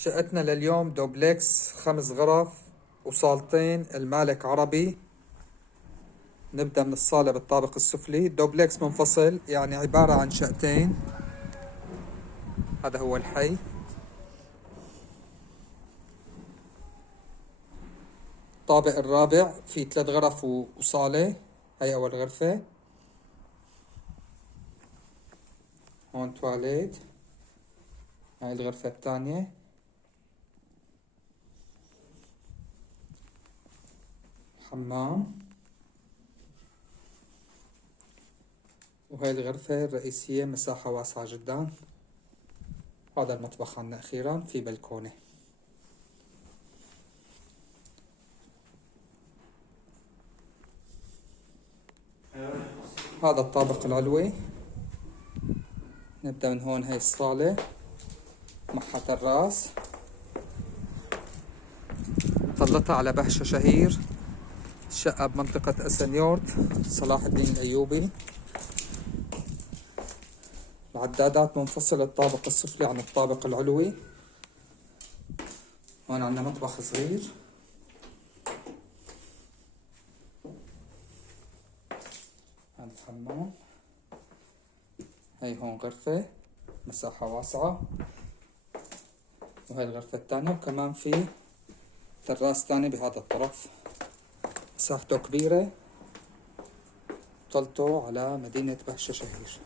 شقتنا لليوم دوبلكس 5 غرف وصالتين، المالك عربي. نبدأ من الصالة بالطابق السفلي. دوبلكس منفصل، يعني عبارة عن شقتين. هذا هو الحي. الطابق الرابع فيه 3 غرف وصالة. هاي أول غرفة. هون تواليت. هاي الغرفة الثانية. حمام. وهي الغرفة الرئيسية، مساحة واسعة جدا. هذا المطبخ عنا أخيرا، في بلكونة. هذا الطابق العلوي. نبدأ من هون. هاي الصالة معها تراس، طلتها على بهشة شهير. الشقة بمنطقة أسنيورت، صلاح الدين الأيوبي. العدادات منفصلة، الطابق السفلي عن الطابق العلوي. هون عندنا مطبخ صغير. هذا الحمام. هاي هون غرفة، مساحة واسعة. وهاي الغرفة الثانية، وكمان في تراس ثاني بهذا الطرف، مساحته كبيرة. طلته على مدينة بهشة شهير.